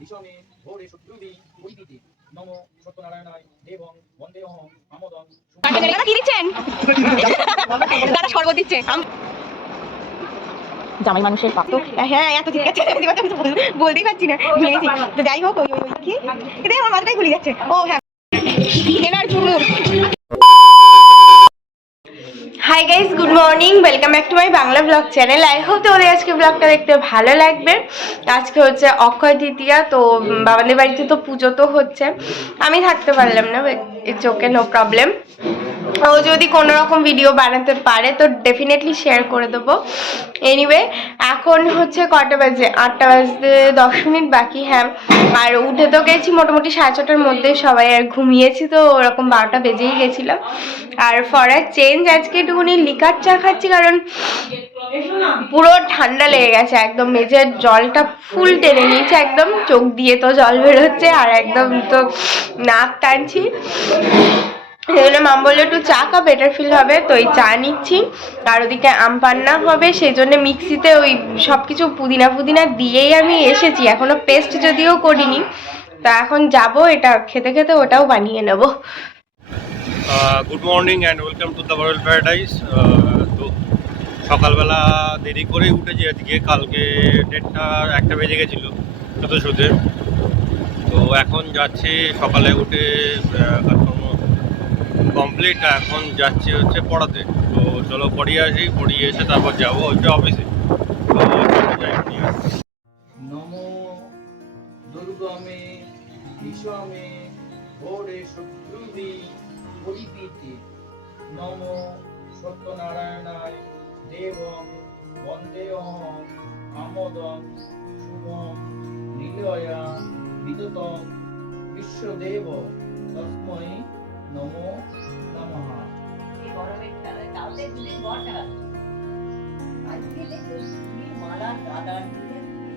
বিষমে ঘোরে শত্রুবি পরিপিতে নমো সত্যনারায়ণায় দেবং বন্দেহং আমোদং। দাদা কি দিচ্ছেন? দাদা শরবত দিচ্ছে। জামাই মানুষের পাপ তো। হ্যাঁ এত জিজ্ঞাসা বলতেই পারছি না, ভুলেছি তো। যাই হোক ওই ওই কি এটা আমার মাথাটাই ভুলে যাচ্ছে। ও হ্যাঁ, এনার চুমুর। Hi guys, good morning, welcome back to my Bangla blog channel. I hope তোমাদের আজকে ব্লগটা দেখতে ভালো লাগবে। আজকে হচ্ছে অক্ষয় তৃতীয়া, তো বাবাদের বাড়িতে তো পুজো তো হচ্ছে, আমি থাকতে পারলাম না, ইটস ওকে, নো প্রবলেম। ও যদি কোনো রকম ভিডিও বানাতে পারে তো ডেফিনেটলি শেয়ার করে দেবো। এনিওয়ে, এখন হচ্ছে কটা বাজে? 8টা বাজতে 10 মিনিট বাকি। হ্যাঁ, আর উঠে তো গেছি মোটামুটি 6:30টার মধ্যে, সবাই আর ঘুমিয়েছি তো ওরকম 12টা বেজেই গেছিলো। আর ফর আ চেঞ্জ আজকে একটুখানি লিকার চা খাচ্ছি, কারণ পুরো ঠান্ডা লেগে গেছে, একদম মেঝের জলটা ফুল টেনে নিয়েছে, একদম চোখ দিয়ে তো জল বেরোচ্ছে আর একদম তো নাক টানছি। সেই জন্য মাম বললো একটু চা খা, বেটার ফিল হবে, তো এই চা নিচ্ছি। আর ওদিকে আম পান্না হবে, সেই জন্য মিক্সিতে ওই সব কিছু পুদিনা দিয়েই আমি এসেছি, এখনো পেস্ট যদিও করিনি। তা এখন যাব এটা খেতে খেতে ওটাও বানিয়ে নেব। Good morning and welcome to the royal paradise. তো সকালবেলা দেরি করেই উঠেছি আজকে, কালকে 1টা বেজে গেছিলো যত শুতে। তো এখন যাচ্ছি, সকালে উঠে কাজকর্ম কমপ্লিট, এখন যাচ্ছি হচ্ছে পড়াতে। তো চলো পড়িয়ে আসি, পড়িয়ে এসে তারপর যাবো হচ্ছে অফিসে। তো যাই নমো দুর্গমে বিষমে ঘোরে শত্রুবি পরিপিতে নমো সত্যনারায়ণায় দেবং বন্দেহং আমোদং শুভং নিলয়া বিদতং বিশ্বদেব তস্मै নমো নমঃ।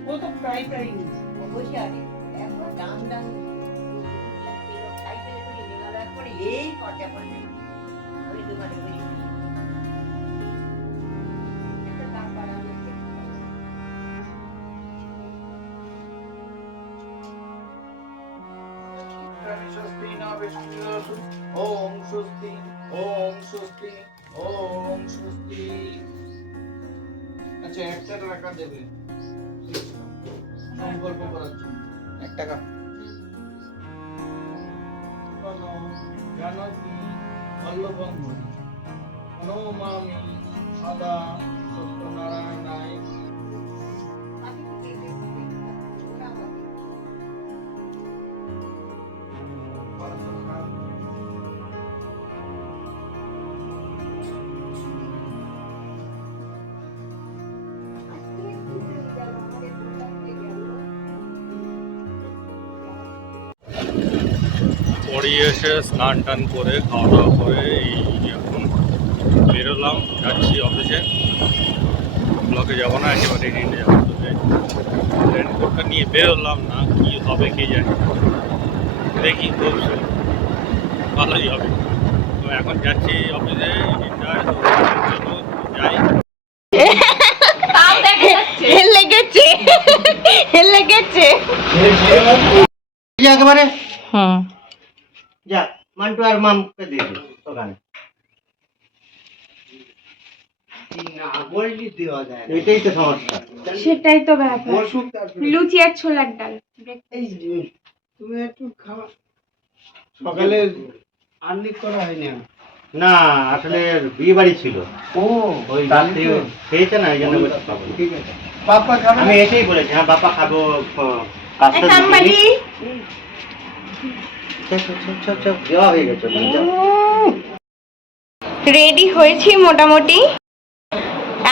ও তো প্রায় বসে আছে এখন ডাং ডাং সাইকেলে করে নিয়ে গেল করে এই খরচা করবে ওই দোকানে বসে একটা দাম বাড়ানো ওম স্বস্তি ওম স্বস্তি ওম স্বস্তি। আচ্ছা 1 টাকা দেবে সংকল্প করার জন্য 1 টাকা। জানকী বল্লভং নমামি সদা সত্যনারায়ণায়। পড়িয়ে এসে স্নান টান করে খাওয়া দাওয়া করে এই এখন বেরোলাম, যাচ্ছি অফিসে। ব্লকে যাবো না, একেবারে রেন্টে যাবো। রেনকোটটা নিয়ে বেরোলাম না, কি হবে কে জানে, দেখি খুব ভালোই হবে। তো এখন যাচ্ছি অফিসে, যাই। একেবারে হুম, যা মান্টু আর মামকে দিয়ে দিই ওখানে। এটাই তো সমস্যা, সেটাই তো ব্যাপার। লুচি আর ছোলার ডাল। তুমি একটু খাওয়া সকালে আর্নিক করা হয়নি না, আসলে বিয়ে বাড়ি ছিল। ও ওই খেয়েছে না, এই জন্য ঠিক আছে। পাপা খাবে? আমি এটাই বলেছি, হ্যাঁ বাপা খাবো। রেডি হয়েছি মোটামুটি,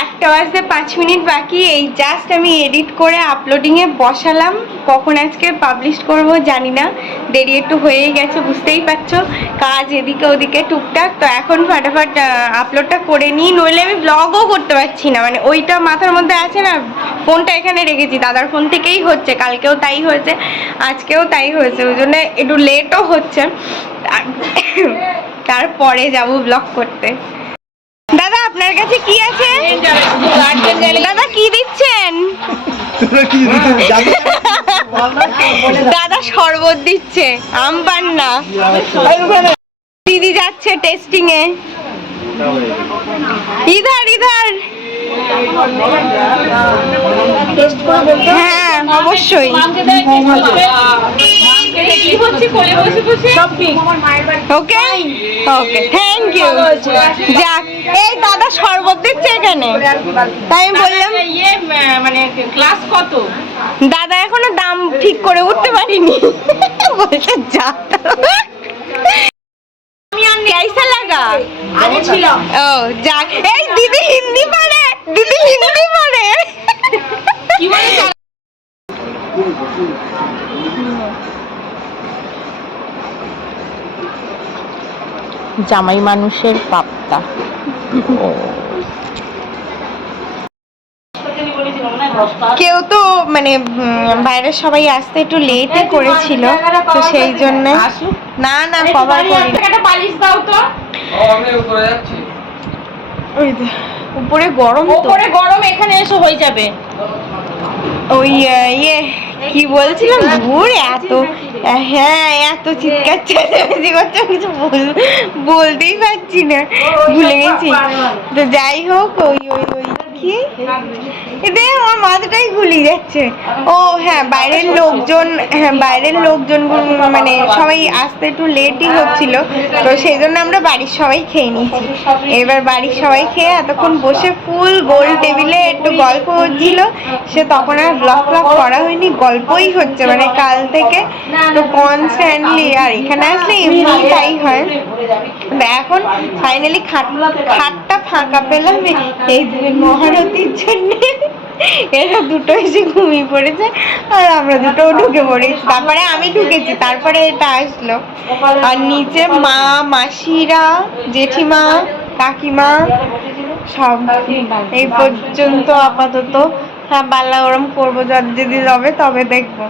1টা বাজতে 5 মিনিট বাকি। এই জাস্ট আমি এডিট করে আপলোডিংয়ে বসালাম, কখন আজকে পাবলিশ করব জানি না, দেরি একটু হয়েই গেছে, বুঝতেই পারছো, কাজ এদিকে ওদিকে টুকটাক। তো এখন ফাটাফাট আপলোডটা করে নিই, নইলে আমি ব্লগও করতে পারছি না, মানে ওইটা মাথার মধ্যে আছে না। ফোনটা এখানে রেখেছি, দাদার ফোন থেকেই হচ্ছে, কালকেও তাই হয়েছে, আজকেও তাই হয়েছে, ওই জন্য একটু লেটও হচ্ছে। তারপরে যাব ব্লগ করতে। দাদা আপনার কাছে কি আছে? দাদা কি দিচ্ছেন? দাদা শরবত দিচ্ছে, আম পান্না। দিদি যাচ্ছে টেস্টিং এ। ইধার ইধার। হ্যাঁ অবশ্যই। ওকে ওকে, থ্যাংক ইউ। যাক, এই দাদা শরবত দিচ্ছে এখানে, তাই আমি বললাম মানে ক্লাস কত? দাদা এখনো দাম ঠিক করে উঠতে পারিনি, বলছে যা। कैसा लगा? আগে ছিল। ও যাক, এই দিদি হিন্দি পড়ে, দিদি হিন্দি পড়ে। কি বলে? জামাই মানুষের পাপ্তা। কেউ তো মানে বাইরের সবাই আসতে একটু লেটই করেছিল, তো সেই জন্য না না কভার করি। একটা পালিশ দাও তো। আমি উপরে যাচ্ছি। ওই উপরে গরম, উপরে গরম, এখানে এসে হয়ে যাবে। ওই ইয়ে কি বলছিলাম, ভোর এত, হ্যাঁ এত চিৎকার চেঁচামেচি করছে, কিছু বলতেই পারছি না, ভুলে গেছি। তো যাই হোক, ওই ওই ওই কি এতে আমার মাথাটাই গুলিয়ে যাচ্ছে। ও হ্যাঁ, বাইরের লোকজন, হ্যাঁ বাইরের লোকজন মানে সবাই আসতে একটু লেটই হচ্ছিল, তো সেই জন্য আমরা বাড়ির সবাই খেয়ে নিয়েছি। এবার বাড়ির সবাই খেয়ে এতক্ষণ বসে ফুল গোল টেবিলে একটু গল্প হচ্ছিল, সে তখন আর ব্লগ করা হয়নি, গল্পই হচ্ছে মানে কাল থেকে তো কনস্ট্যান্টলি। আর এখানে আসলে এমনি তাই হয়। এখন ফাইনালি খাটটা ফাঁকা পেলাম এই মহারতির জন্য। এরা দুটো এসে ঘুমিয়ে পড়েছে আর আমরা দুটোও ঢুকে পড়েছি, তারপরে আমি ঢুকেছি, তারপরে এটা আসলো। আর নিচে মা, মাসিরা, জেঠিমা, কাকিমা সব এই পর্যন্ত আপাতত। হ্যাঁ পাল্লা গরম করবো, যদি হবে তবে দেখবো।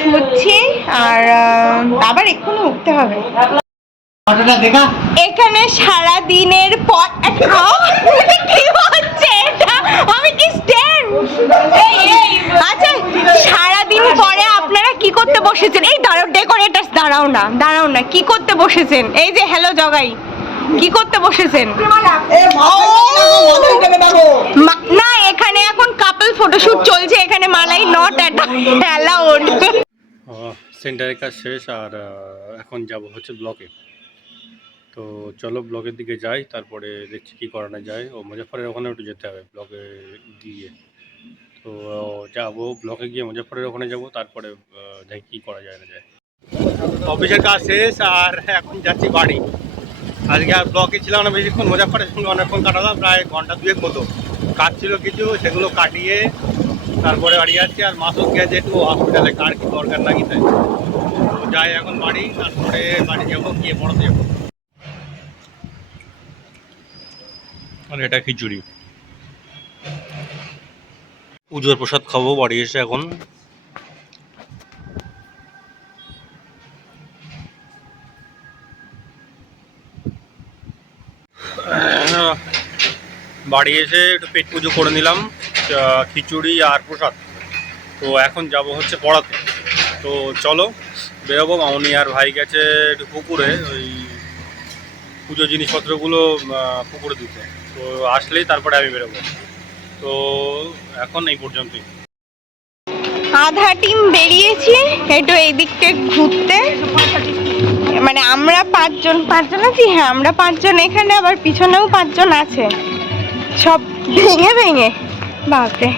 শুচ্ছি আর আবার এক্ষুনি উঠতে হবে। এখানে সারা দিনের পর কি হচ্ছে এটা, আমি কি স্ট্যান্ড? আচ্ছা, সারাদিন পরে আপনারা কি করতে বসেছেন? এই দাঁড়াও, ডেকোরেটার্স দাঁড়াও না, কি করতে বসেছেন? এই যে হ্যালো জগাই, কি করতে বসেছেন? না, এখানে এখন কাপল ফটোশুট চলছে, এখানে মালাই নট অ্যালাউড। সেন্টারের কাজ শেষ আর এখন যাব হচ্ছে ব্লকে। তো চলো ব্লকের দিকে যাই, তারপরে দেখছি কী করানো যায়। ও মুজাফরের ওখানে একটু যেতে হবে ব্লকে গিয়ে, তো যাবো ব্লকে গিয়ে মুজাফরের ওখানে যাব, তারপরে দেখি কী করা যায় না যায়। অফিসের কাজ শেষ আর এখন যাচ্ছি বাড়ি। আজকে আর ব্লকে ছিলাম না বেশিক্ষণ, মুজাফরের সঙ্গে অনেকক্ষণ কাটালাম, প্রায় ঘন্টা দুয়েক মতো। কাজ ছিল কিছু, সেগুলো কাটিয়ে তারপরে বাড়ি যাচ্ছি। আর মাসুদ গেছে একটু হসপিটালে, কার কি দরকার নাকি, তাই তো যাই এখন বাড়ি, তারপরে বাড়ি যাবো, গিয়ে পড়াতে যাবো। আর এটা খিচুড়ি, পুজোর প্রসাদ খাবো বাড়ি এসে। এখন বাড়ি এসে একটু পেট পুজো করে নিলাম, খিচুড়ি আর প্রসাদ। তো এখন যাব হচ্ছে পড়াতে। তো চলো বেরোবো। মামনি আর ভাই গেছে একটু পুকুরে, ওই পুজো জিনিসপত্রগুলো পুকুরে দিতে। তো আসলেই তারপরে আমি বেরোবো। তো এখন এই পর্যন্তই। আধা টিম বেরিয়েছি একটু এই দিককে ঘুরতে, মানে আমরা পাঁচজন আছি। হ্যাঁ আমরা পাঁচজন এখানে, আবার পিছনেও পাঁচজন আছে, সব ভেঙে বাপরে।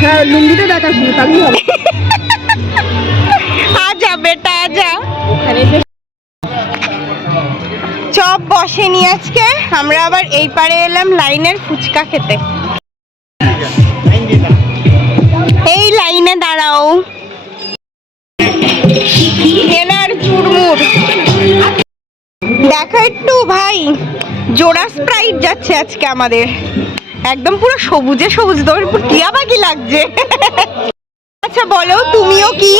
হ্যাঁ লুঙ্গিটা দেখা শুনে তাহলেই হবে। আজা বেটা আজা, চপ বসেনি আজকে। আমরা আবার এই পারে এলাম লাইনের ফুচকা খেতে। এই লাইনে দাঁড়াও, এনার চুরমুর দেখো একটু ভাই। জোড়া স্প্রাইট যাচ্ছে আজকে আমাদের, একদম পুরো সবুজে সবুজ, তোমার পুরো টিয়া পাখি লাগছে। আচ্ছা বলো তুমিও কি?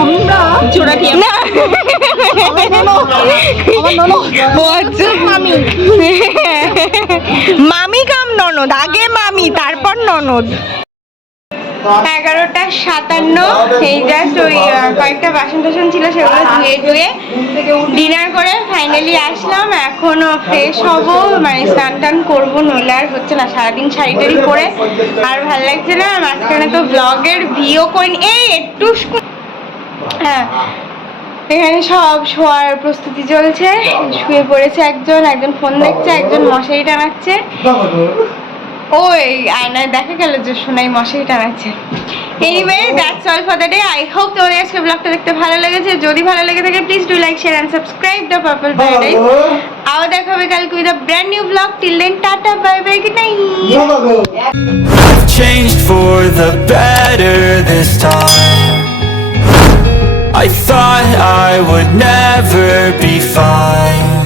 আমরা জোড়া টিয়া না মামি মামি কাম ননদ, আগে মামি তারপর ননদ। 11:57, এই জাস্ট ওই কয়েকটা বাসন টাসন ছিল সেগুলো ধুয়ে ধুয়ে ডিনার করে ফাইনালি আসলাম। এখনও ফ্রেশ হব, মানে স্নান টান করবো, নইলে আর হচ্ছে না। সারাদিন শাড়িটারি পরে আর ভালো লাগছে না। মাঝখানে তো ব্লগের ভিও করিনি, এই একটু হ্যাঁ। এখানে সব শোয়ার প্রস্তুতি চলছে, শুয়ে পড়েছে একজন, একজন ফোন দেখছে, একজন মশারি টানাচ্ছে। ওই আয়নায় দেখা গেল যে সোনাই মশারি টানাচ্ছে। Anyway that's all for the day. I hope তোমাদের আজকে ব্লগটা দেখতে ভালো লেগেছে। যদি ভালো লেগে থাকে please do like, share and subscribe the purple paradise. আবার দেখা হবে কালকে with a brand new blog. Till then tata, bye bye, good night. I've changed for the better this time. I thought I would never be fine.